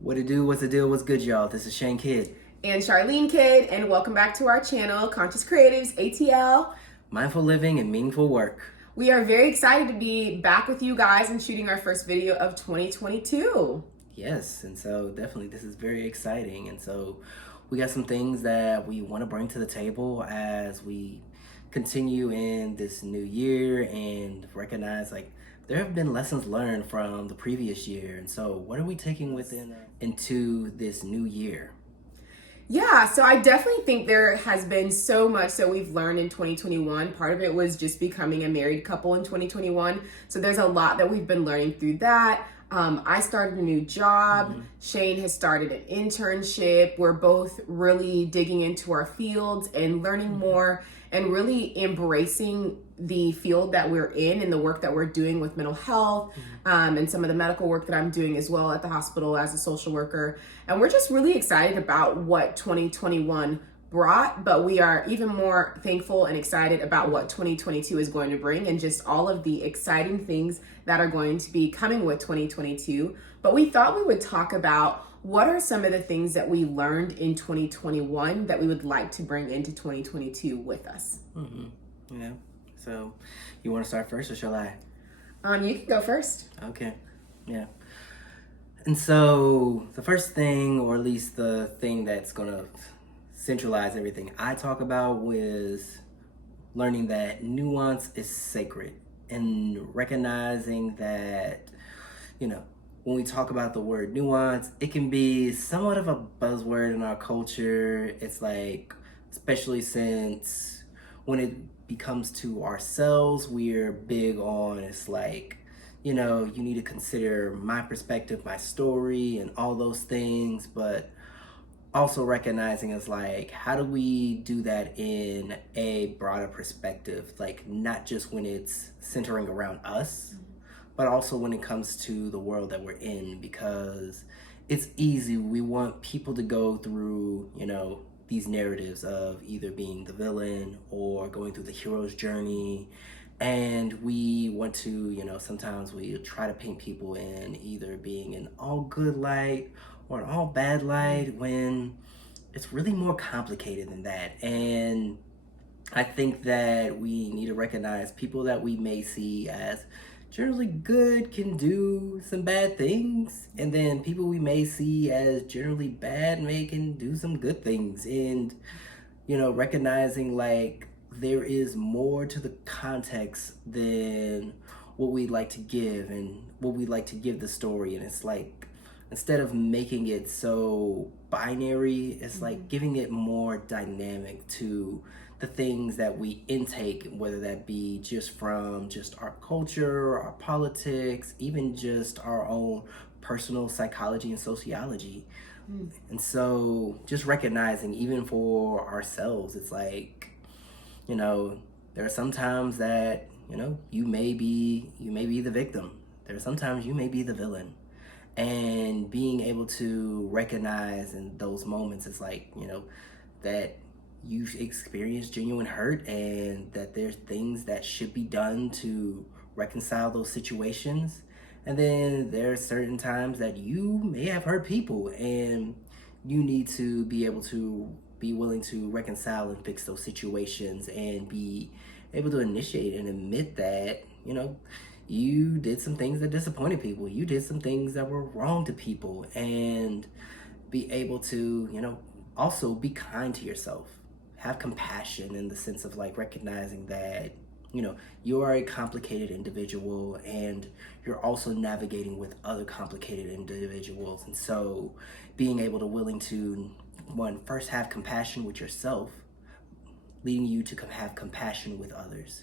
What it do? What's the deal? What's good, y'all? This is Shane Kidd. And Charlene Kidd, and welcome back to our channel, Conscious Creatives ATL. Mindful living and meaningful work. We are very excited to be back with you guys and shooting our first video of 2022. Yes, and so definitely this is very exciting. And so we got some things that we want to bring to the table as we continue in this new year and recognize there have been lessons learned from the previous year. And so what are we taking into this new year? Yeah, so I definitely think there has been so much that we've learned in 2021. Part of it was just becoming a married couple in 2021. So there's a lot that we've been learning through that. I started a new job. Shane has started an internship. We're both really digging into our fields and learning more and really embracing the field that we're in and the work that we're doing with mental health, and some of the medical work that I'm doing as well at the hospital as a social worker. And we're just really excited about what 2021 brought, but we are even more thankful and excited about what 2022 is going to bring and just all of the exciting things that are going to be coming with 2022. But we thought we would talk about what are some of the things that we learned in 2021 that we would like to bring into 2022 with us. Yeah. So you want to start first or shall I? You can go first. Okay. Yeah. And so the first thing, or at least the thing that's going to centralize everything I talk about, was learning that nuance is sacred and recognizing that, when we talk about the word nuance, it can be somewhat of a buzzword in our culture. It's especially since when it becomes to ourselves, we're big on, you need to consider my perspective, my story, and all those things, but also recognizing how do we do that in a broader perspective, not just when it's centering around us, but also when it comes to the world that we're in, because it's easy. We want people to go through, these narratives of either being the villain or going through the hero's journey. And we want to, sometimes we try to paint people in either being an all good light or an all bad light, when it's really more complicated than that. And I think that we need to recognize people that we may see as generally good can do some bad things, and then people we may see as generally bad can do some good things. And recognizing there is more to the context than what we'd like to give and what we'd like to give the story. And it's instead of making it so binary, it's giving it more dynamic to the things that we intake, whether that be just from our culture, our politics, even just our own personal psychology and sociology. And so just recognizing, even for ourselves, it's there are some times that, you may be the victim. There are sometimes you may be the villain. And being able to recognize in those moments, it's that you've experienced genuine hurt and that there's things that should be done to reconcile those situations. And then there are certain times that you may have hurt people and you need to be able to be willing to reconcile and fix those situations and be able to initiate and admit that, you did some things that disappointed people. You did some things that were wrong to people, and be able to, also be kind to yourself. Have compassion in the sense of recognizing that, you are a complicated individual and you're also navigating with other complicated individuals. And so being able to willing to, first have compassion with yourself, leading you to have compassion with others.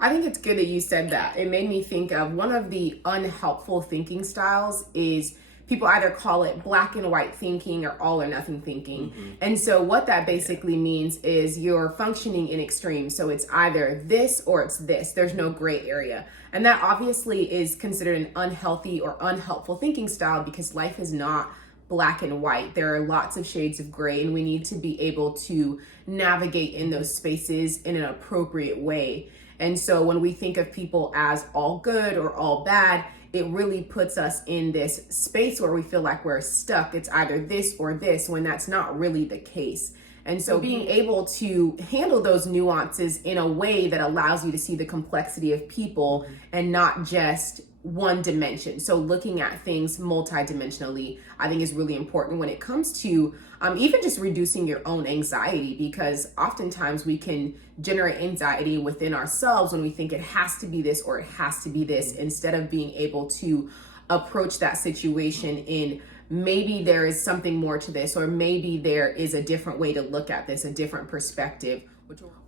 I think it's good that you said that. It made me think of one of the unhelpful thinking styles is people either call it black and white thinking or all or nothing thinking. And so what that basically means is you're functioning in extremes. So it's either this or it's this. There's no gray area. And that obviously is considered an unhealthy or unhelpful thinking style, because life is not black and white. There are lots of shades of gray, and we need to be able to navigate in those spaces in an appropriate way. And so when we think of people as all good or all bad, it really puts us in this space where we feel like we're stuck. It's either this or this, when that's not really the case. And so being able to handle those nuances in a way that allows you to see the complexity of people and not just one dimension. So looking at things multidimensionally, I think is really important when it comes to even just reducing your own anxiety, because oftentimes we can generate anxiety within ourselves when we think it has to be this or it has to be this, instead of being able to approach that situation in maybe there is something more to this, or maybe there is a different way to look at this, a different perspective,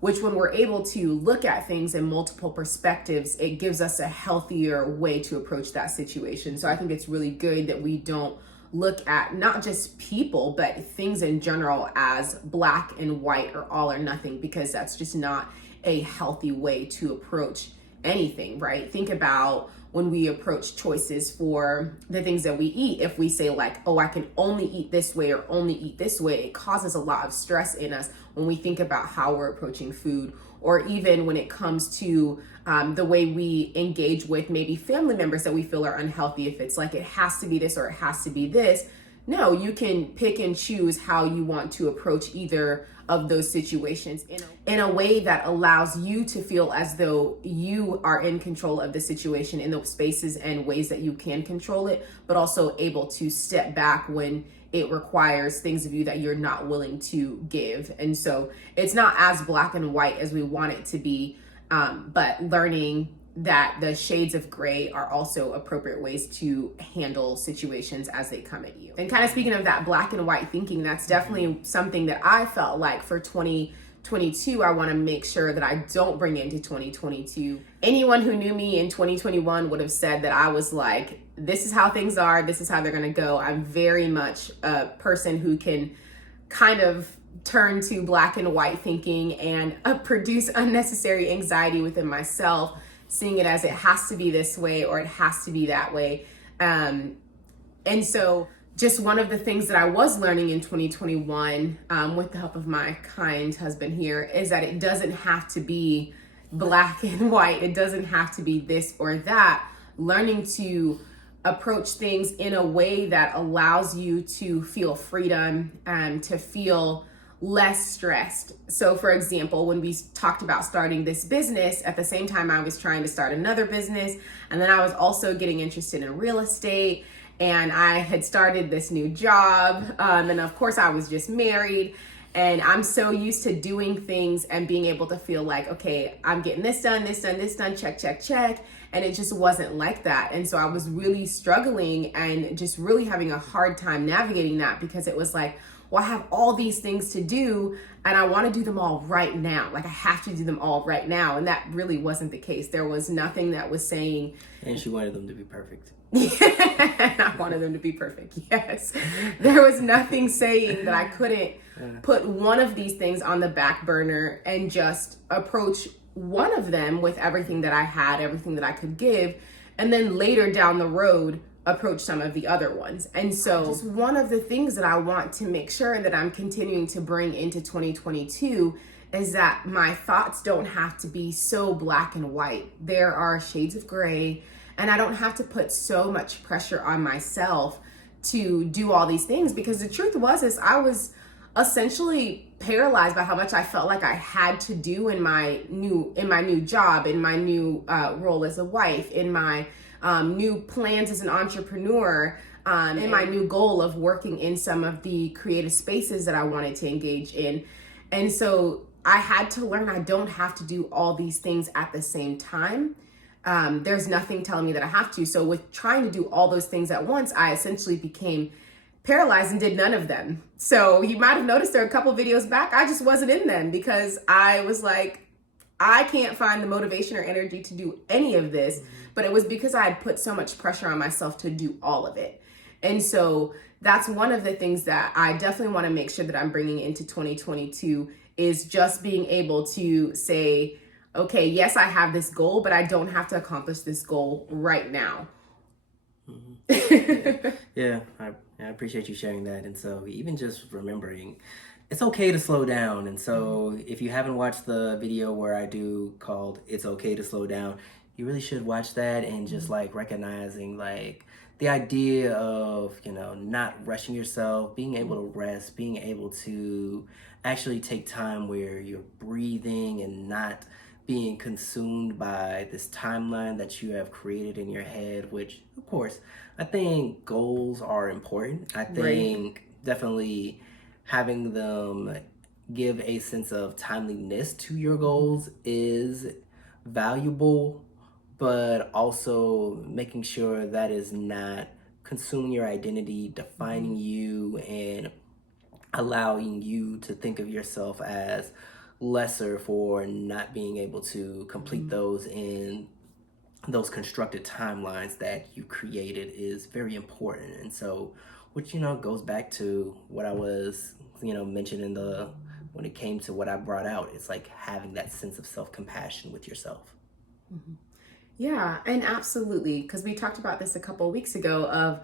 which when we're able to look at things in multiple perspectives, it gives us a healthier way to approach that situation. So I think it's really good that we don't look at not just people, but things in general as black and white or all or nothing, because that's just not a healthy way to approach anything, right? Think about when we approach choices for the things that we eat. If we say like, oh, I can only eat this way or only eat this way, it causes a lot of stress in us when we think about how we're approaching food. Or even when it comes to the way we engage with maybe family members that we feel are unhealthy. If it's like it has to be this or it has to be this, no, you can pick and choose how you want to approach either of those situations in a way that allows you to feel as though you are in control of the situation in those spaces and ways that you can control it, but also able to step back when it requires things of you that you're not willing to give. And so it's not as black and white as we want it to be, but learning that the shades of gray are also appropriate ways to handle situations as they come at you. And kind of speaking of that black and white thinking, that's definitely something that I felt like for 2022, I want to make sure that I don't bring into 2022. Anyone who knew me in 2021 would have said that I was like, this is how things are, this is how they're going to go. I'm very much a person who can kind of turn to black and white thinking and produce unnecessary anxiety within myself, seeing it as it has to be this way or it has to be that way. And so just one of the things that I was learning in 2021, with the help of my kind husband here, is that it doesn't have to be black and white. It doesn't have to be this or that. Learning to approach things in a way that allows you to feel freedom and to feel less stressed. So for example, when we talked about starting this business, at the same time I was trying to start another business, and then I was also getting interested in real estate, and I had started this new job, and of course I was just married, and I'm so used to doing things and being able to feel like, okay, I'm getting this done, this done, this done, check, check, check. And it just wasn't like that. And so I was really struggling and just really having a hard time navigating that, because it was like, well, I have all these things to do and I want to do them all right now. Like I have to do them all right now. And that really wasn't the case. There was nothing that was saying. And she wanted them to be perfect. I wanted them to be perfect. Yes. There was nothing saying that I couldn't put one of these things on the back burner and just approach one of them with everything that I had, everything that I could give, and then later down the road approach some of the other ones. And so just one of the things that I want to make sure that I'm continuing to bring into 2022 is that my thoughts don't have to be so black and white. There are shades of gray, and I don't have to put so much pressure on myself to do all these things, because the truth is I was essentially paralyzed by how much I felt like I had to do in my new job, in my new role as a wife, in my new plans as an entrepreneur, in my new goal of working in some of the creative spaces that I wanted to engage in. And so I had to learn I don't have to do all these things at the same time. There's nothing telling me that I have to. So with trying to do all those things at once, I essentially became paralyzed and did none of them. So you might have noticed there are a couple videos back, I just wasn't in them, because I was like, I can't find the motivation or energy to do any of this. But it was because I had put so much pressure on myself to do all of it. And so that's one of the things that I definitely want to make sure that I'm bringing into 2022, is just being able to say, okay, yes, I have this goal, but I don't have to accomplish this goal right now. Yeah, I appreciate you sharing that. And so even just remembering it's okay to slow down. And so if you haven't watched the video where I do called It's Okay to Slow Down, you really should watch that and just like recognizing like the idea of, not rushing yourself, being able to rest, being able to actually take time where you're breathing and not being consumed by this timeline that you have created in your head, which of course, I think goals are important. I Right. think definitely having them give a sense of timeliness to your goals is valuable, but also making sure that is not consuming your identity, Mm-hmm. defining you, and allowing you to think of yourself as lesser for not being able to complete Mm-hmm. those in those constructed timelines that you created is very important. And so, which goes back to what I was mentioning the when it came to what I brought out. It's like having that sense of self-compassion with yourself. Mm-hmm. Yeah, and absolutely, because we talked about this a couple of weeks ago of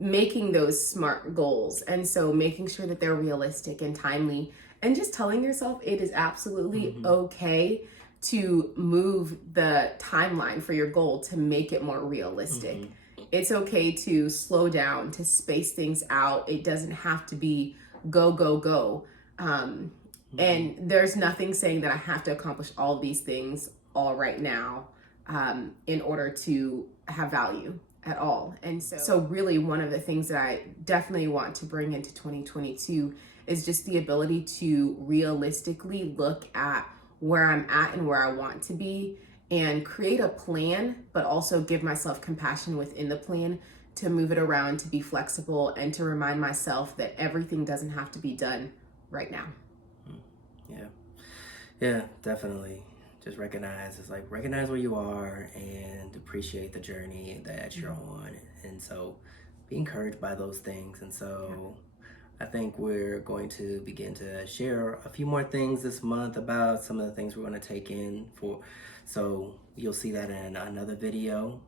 making those smart goals. And so making sure that they're realistic and timely, and just telling yourself it is absolutely Hmm. okay to move the timeline for your goal to make it more realistic. Hmm. It's okay to slow down, to space things out. It doesn't have to be go, go, go. Um, Hmm. and there's nothing saying that I have to accomplish all these things all right now in order to have value at all. And so really, one of the things that I definitely want to bring into 2022 is just the ability to realistically look at where I'm at and where I want to be and create a plan, but also give myself compassion within the plan to move it around, to be flexible, and to remind myself that everything doesn't have to be done right now. Yeah. Yeah, definitely. Just recognize where you are and appreciate the journey that you're on. And so be encouraged by those things. And Yeah. so I think we're going to begin to share a few more things this month about some of the things we're going to take in for. So you'll see that in another video.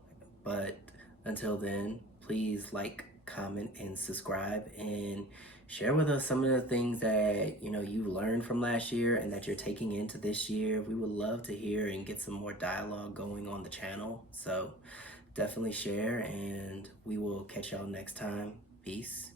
But until then, please like, comment, and subscribe, and share with us some of the things that you learned from last year and that you're taking into this year. We would love to hear and get some more dialogue going on the channel. So definitely share, and we will catch y'all next time. Peace.